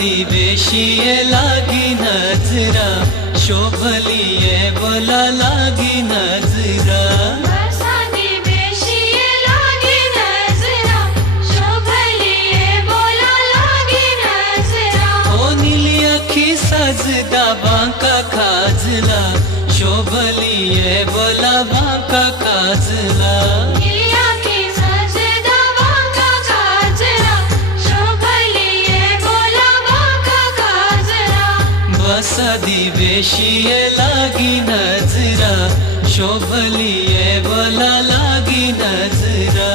दिवेशीये लागी नजरा शोभलीये बोला लागी नजरा बरसा दिवेशीये लागी नजरा शोभलीये बोला लागी नजरा ओ नीली अखी सजदा बांका खाजला शोभलीये बोला बांका खाजला बसा दिवेशीये लागी नजरा शोभलीये बोला लागी नजरा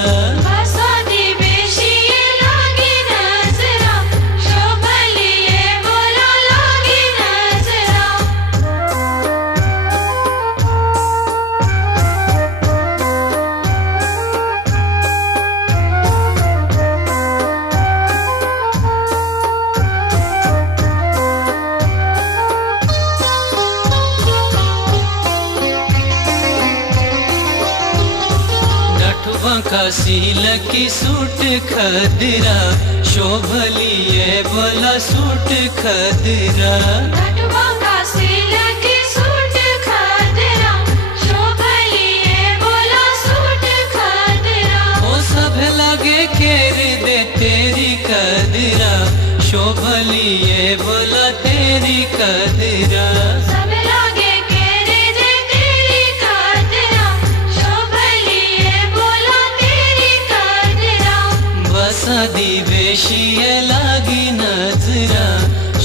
बसा दिवेशीये लागी नजरा शोभलीये बोला लागी नजरा का सील की सूट खदरा शोभलीये बोला सूट खदरा नटवा का सील की सूट खदरा शोभलीये बोला सूट खदरा ओ सब लगे केर दे तेरी कदरा शोभलीये बोला तेरी कदरा दिवेशीये लागी नजरा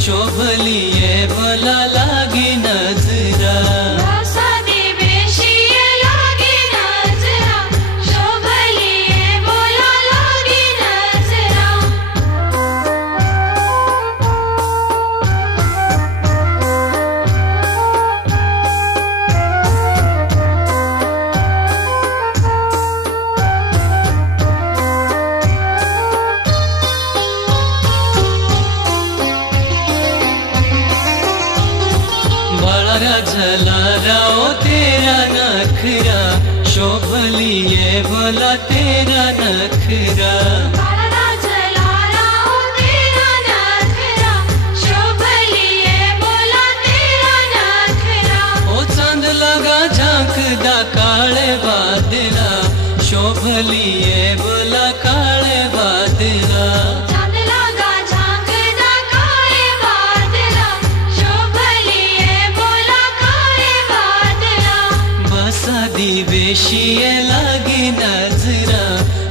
शोभलीये बोला लागी नजरा बसा दिवेशीये लागी नजरा शोभलीये बोला लागी नजरा झलारा ओ तेरा नखरा शोभलीये बोला तेरा नखरा बड़ा झलारा ओ तेरा नखरा शोभलीये बोला तेरा नखरा ओ चांद लगा झांकदा काले बादला शोभलीये बोला काले बादला दिवेशीये लागी नजरा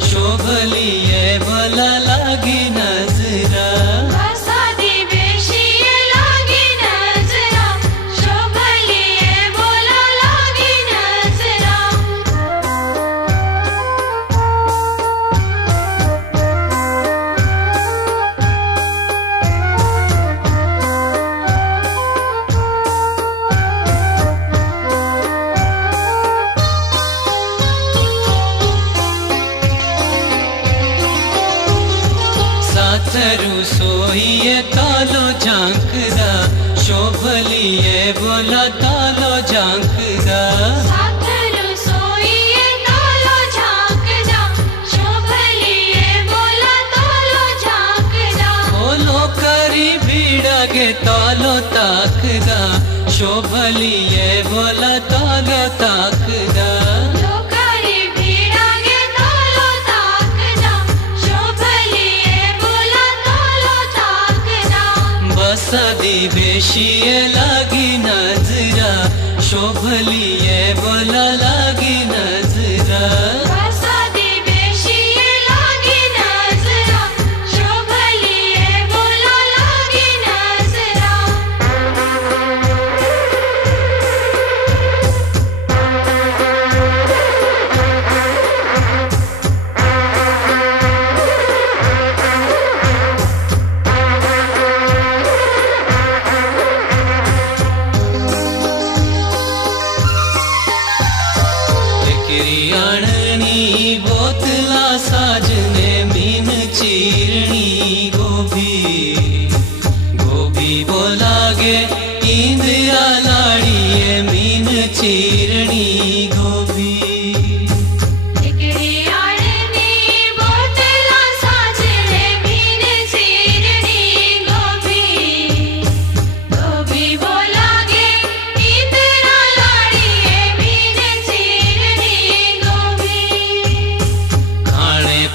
शोभलीये बोला लागी नजरा बसा दिवेशीये लागी नजरा शोभलीये बोला लागी नजरा साथरू सोइए तालो झांकदा शोभलीये बोला तालो झांकदा साथरू सोइए तालो झांकदा शोभलीये बोला तालो झांकदा बोलो करी भीड़ा गे तालो ताकदा शोभलीये बोला तालो ताकदा बसा दिवेशीये लागी नजरा शोभलीये बोला लागी नजरा बसा दिवेशीये लागी नजरा शोभलीये बोला लागी नजरा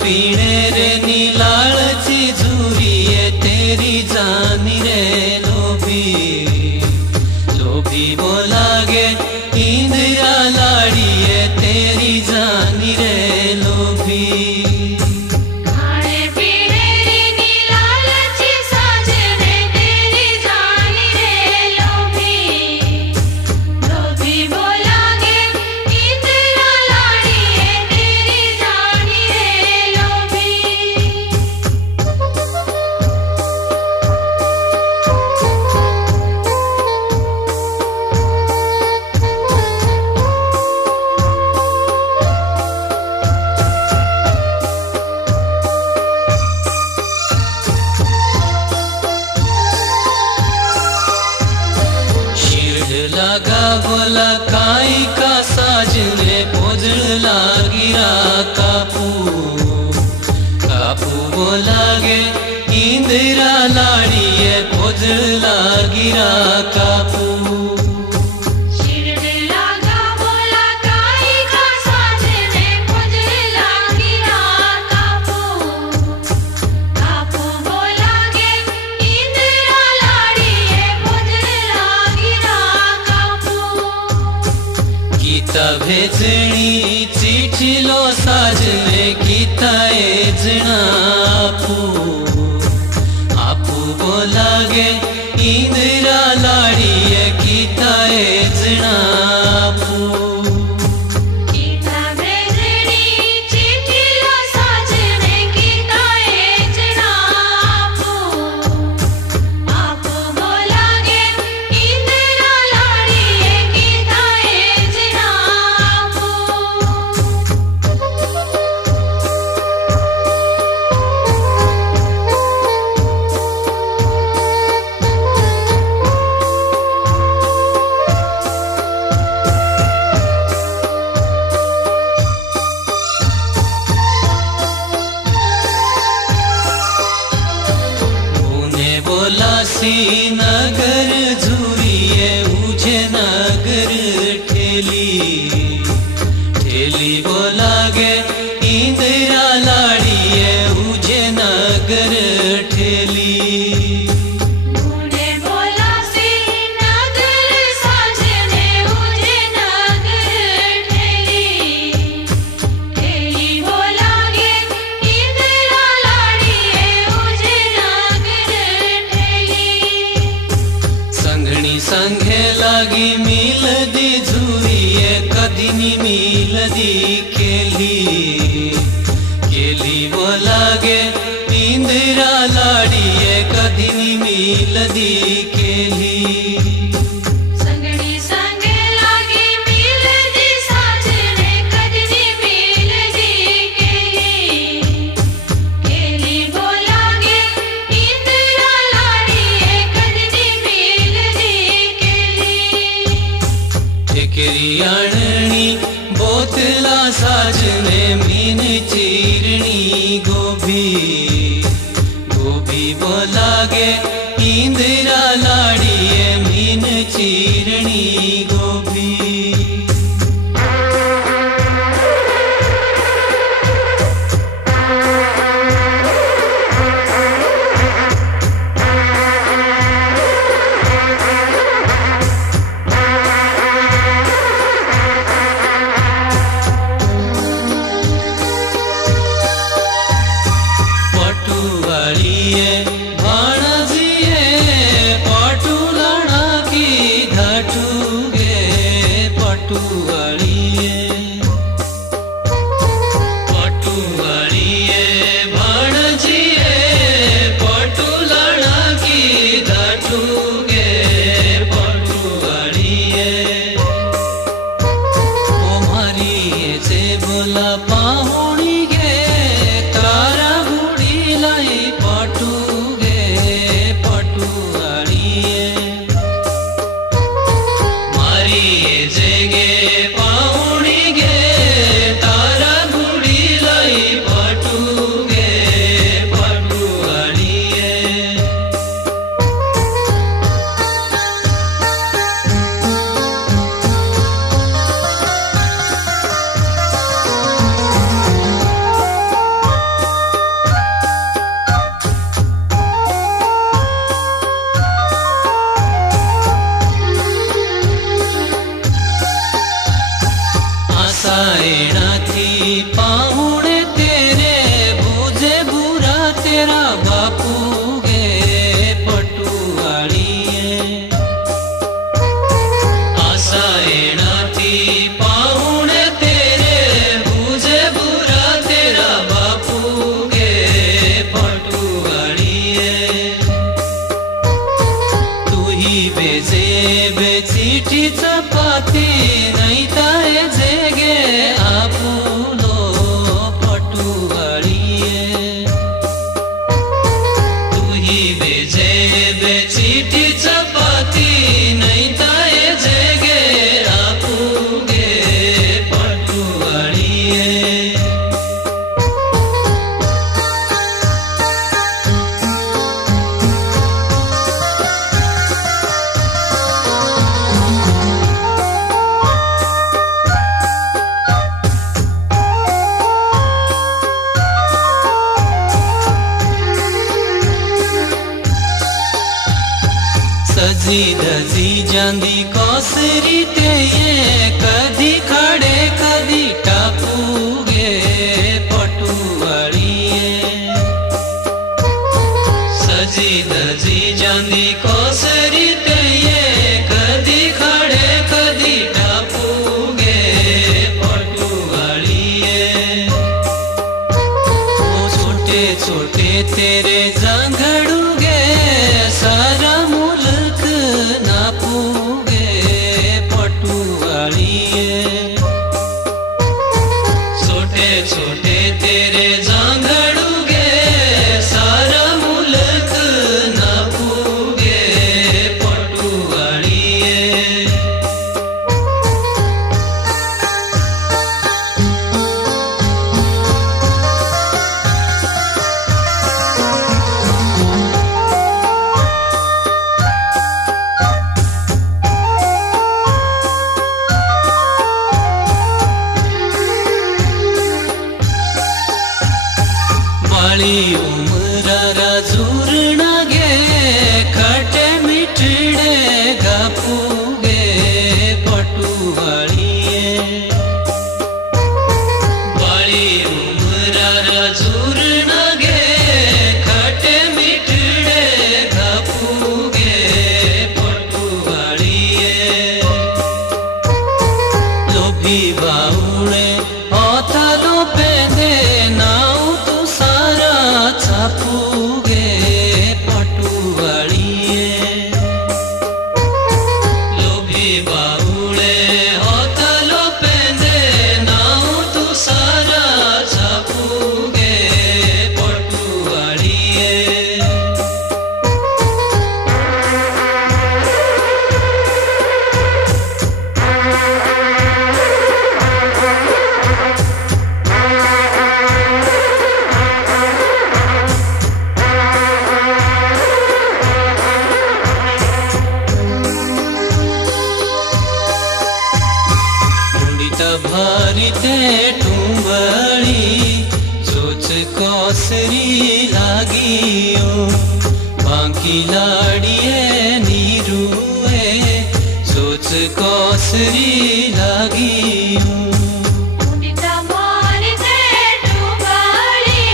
पीने रे नीलालची झूरिए तेरी जानी रे लोभी लोभी बोला गे इंदिरा लाड़िए तेरी जानी रे लोभी खाने पीने रे नीलालची साजने तेरी जानी रे लोभी लोभी बोला गे इंदिरा लाड़िए तेरी जानी रे लोभी लगा बोला काई का साजने पोजड़ लागिरा कापू कापू बोला गे इंदिरा लाड़िए पोजड़ लागिरा कापू शिरड लागा बोला काई का साजने पोजड़ लागिरा कापू कापू बोला गे इंदिरा लाड़िए पोजड़ लागिरा कापू गीता भेजणी चिठी लो साजने गीता एजना आपू आपू बोला गे इंदिरा लाड़िए गीता एजना आपू गीता भेजणी चिठी लो साजने गीता एजना आपू आपू बोला गे इंदिरा लाड़िए गीता एजना आपू उने बोला सी नगर झूरिए उझे नगर ठेली ठेली बोला गे इंदिरा लाड़िए उझे नगर ठेली मुने बोला सी नगर साजने उजे नगर ठेली ठेली बोला गे इंदिरा लाड़िए उजे नगर ठेली संघणी संघे लागी मिलदी झूरिए कदीनी मिलदी केली केली बोला गे इंदिरा लाड़िए कदीनी मिलदी केली संगणी संगे लागी मिलदी साजने कदनी मिलदी केली केली बोला गे इंदिरा लाड़िए कदनी मिलदी केली ठेकेरी आणणी बोतला साजने मीन चीरणी गोभी गोभी बोला गे इंदिरा लाड़िए मीन चीरणी गोभी पटुवाड़िए भाणजिए पटुलाना की घाटू गे पाहुणे तेरे बुझे बुरा तेरा बापू गे पटुवाळीए आशा एणाथी पाहुणे तेरे बुझे बुरा तेरा बापू गे पटुवाळीए तुही बेजे बे चिठी चपाती नहीं ताए जेगे आपुलो पटुवाळीए तुही बेजे बे चिठी चपाती नहीं ताए जेगे आपुगे पटुवाळीए सजी धजी जांदी कोसरी ते ये कदी खड़े कदी टापूगे पटुवाळीए सजी धजी जांदी कोसरी ते ये कदी खड़े कदी टापूगे पटुवाळीए वो छोटे छोटे तेरे जांघड़ूगे सारा मुल्क नापूगे पटुवाळीए छोटे छोटे तेरे जांघड़ूगे सारा मुल्क नापूगे पटुवाळीए बाळी उमरारा झुरणा गे खटे मिठड़े गापूगे पटुवाळीए बाळी उमरारा झुरणा गे खटे मिठड़े गापूगे पटुवाळीए लोभी बावळे ओथालो पेंदे नाव तू सारा छापूगे पटुवाळीए लोभी बावळे ओथालो पेंदे नाव तू सारा छापूगे पटुवाळीए भारी ते टुंबड़ी सोच कोसरी लागियो बाकी लाड़िए नीरुए सोच कोसरी लागियो उड़ीता मारते टुंबड़ी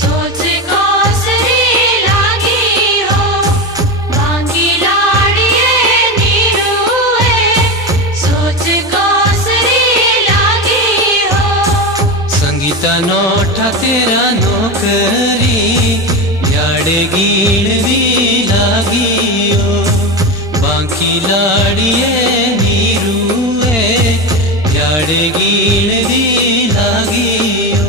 सोच कोसरी लागी हो बाकी लाड़िए नीरुए सोच कोसरी लागी हो संगीता नोठा तेरा नौकरी याड़े गीणवी लागियो बाकी लाड़िए नीरुए याड़े गीणवी लागियो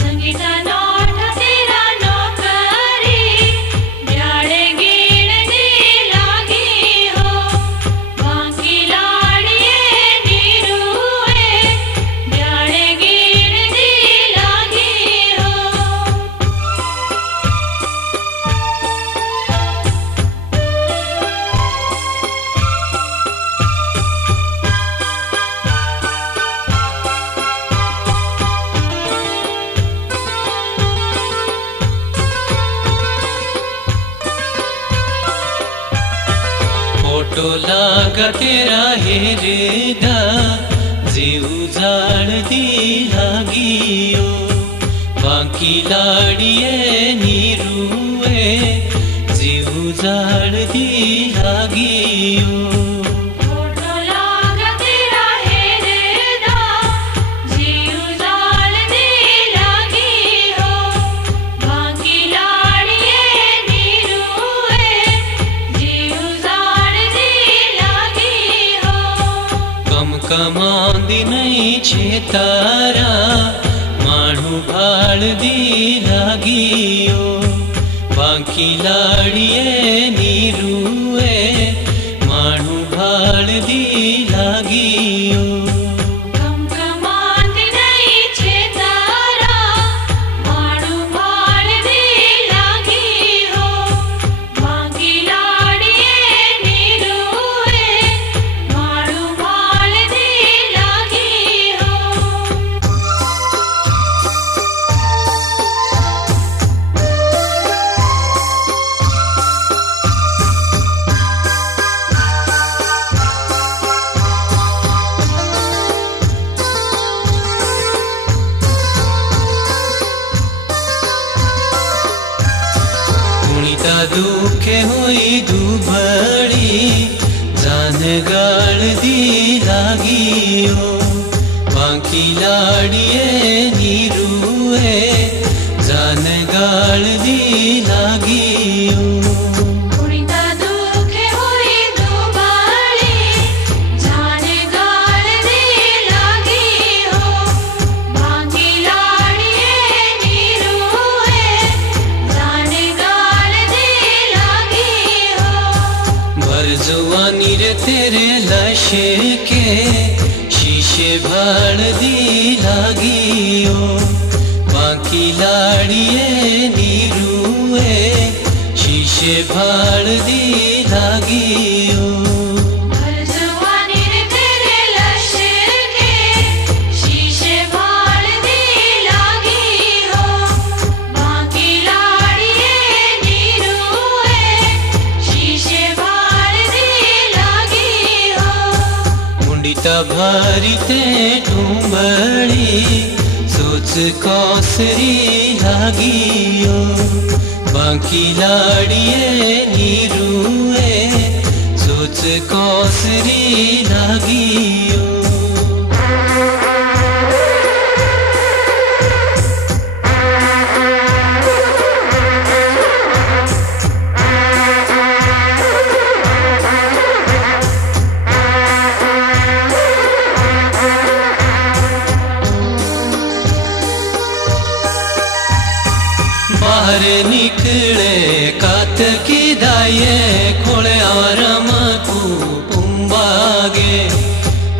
संगीता नोठ तेरा नौकरी ब्याड़े गिणदी लागी हो बाकी लाड़िए नीरुए ब्याड़े गिणदी लागी हो फोटो लागा तेरा हेरेदा जीव जाळदी लागी बांकी लाड़िए नीरुए जीव जाड़दी लागियो फोटो लागा तेरा है रेदा जीव जाड़दी लागी हो बांकी लाड़िए नीरुए जीव जाड़दी लागी हो कम कमांदी नहीं छे तारा माणू भाड़दी लागियो बांकी लाड़िए नीरुए माणू भाड़दी लागियो कम कमांदी नहीं छे तारा माणू भाड़दी लागी हो बांकी लाड़िए नीरुए माणू भाड़दी लागी हो कुणिता दुखे हुई दुबड़ी जान गाड़दी लागियो बांकी लाड़िए नीरुए जान गाड़दी लागियो कुणिता दुखे हुई दुबाड़ी जाने गाड़दी लागी हो बांकी लाड़िए नीरुए जाने गाड़दी लागी हो बरजुआनी रे तेरे लशे के शीशे भाड़दी लागियो बांकी लाड़िए नीरुए शीशे भाड़दी लागियो जवानी रे तेरे लशे के शीशे भाड़दी लागी हो बांकी लाड़िए नीरुए शीशे भाड़दी लागी हो मुंडिता भारी ते ढूंबड़ी सोच कौसरी लागियो बांकी लाड़िए नीरुए सोच कौसरी लागियो बाहर निकले कात की दाये खोले आराम को पुंबागे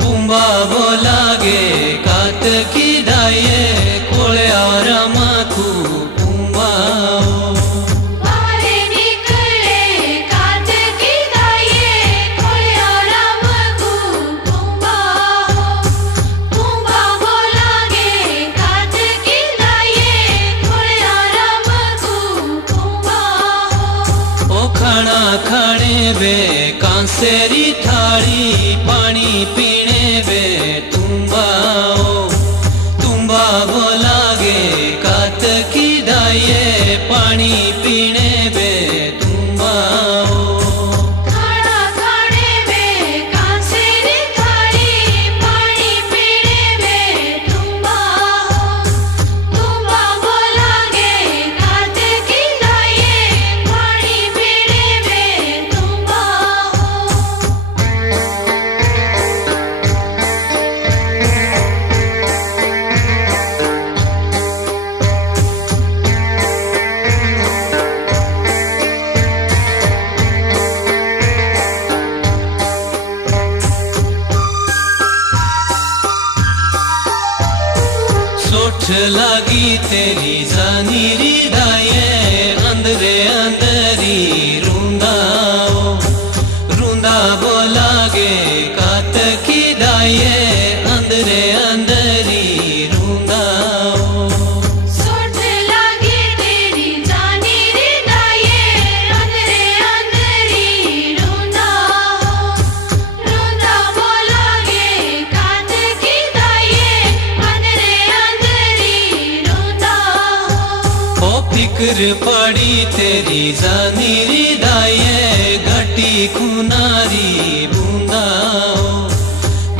पुंबा बोलागे कात की दाये खोले आराम को पुंबाओ बाहर निकले कात की दाये खोले आराम को पुंबा हो पुंबा बोलागे कात की दाये खोले आराम को पुंबा हो ओ खाना खाने बे कांसेरी थाली पानी पीने बे तुम्बाओ तुम्बा बोलागे कात की दाये पानी पीने बे तुम्बाओ खाना खाने में कांसेरी थाली पानी पीने में तुम्बा हो तुम्बा बोलागे कात की दाये पानी पीने में तुम्बा हो सोठ लागी तेरी जानी री दाये अंदरे अंदरी रूंदाओ रूंदा बोलागे कात की दाये अंदरे अंदरी रूंदाओ सोठ लागी तेरी जानी रे दाये अंदरे अंदरी रोंदा बोलागे कात की दाये अंदरे अंदरी फिक्र पड़ी तेरी जानी हृदये घटी खुनारी बूंदा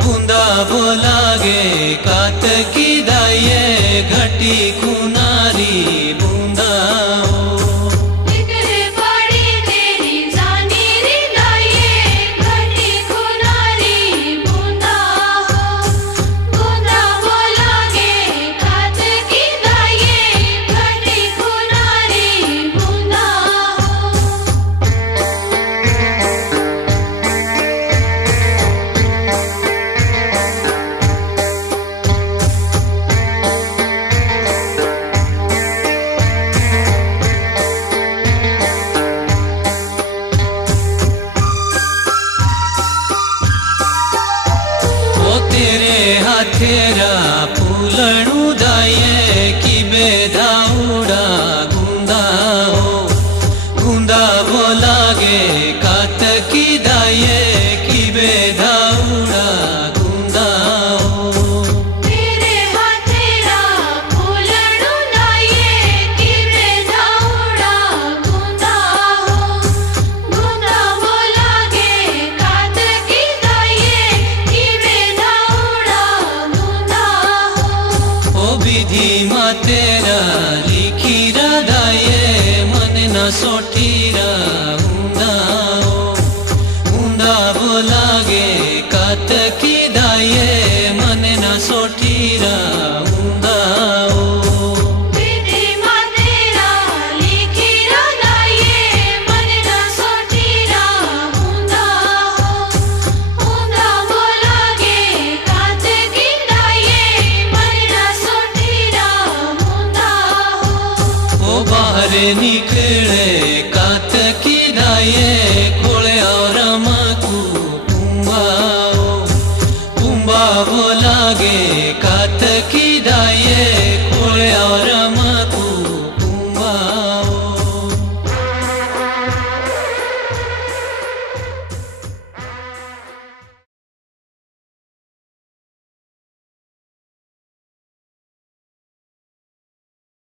बूंदा बोलागे कात की दाये घटी खुनारी बूंदा फिक्र पड़ी तेरी जानी हृदये घटी खुनारी बूंदा बूंदा बोलागे कात की दाये घटी खुनारी बूंदा तेरे हाथेरा फूलणु दाये की बेधाउड़ा गुंदा बोलागे कात की दाये की बेधाउड़ा गुंदा तेरे हाथेरा फूलणु दाये की बेधाउड़ा गुंदा बोलागे कात की दाये की बेधाउड़ा गुंदा ओ विधि मा तेरा लिखी दाये मन न सोठीरा ऊंदा बोलागे कात की दाये मन न सोठीरा ऊंदा विधि मा तेरा लिखी दाये मन न सोठीरा ऊंदा बोलागे कात की दाये मन न सोठीरा ऊंदा ओ बाहर निकले कात की दाये खोले और मकू पुंबा बोलागे कात की दाये खोले और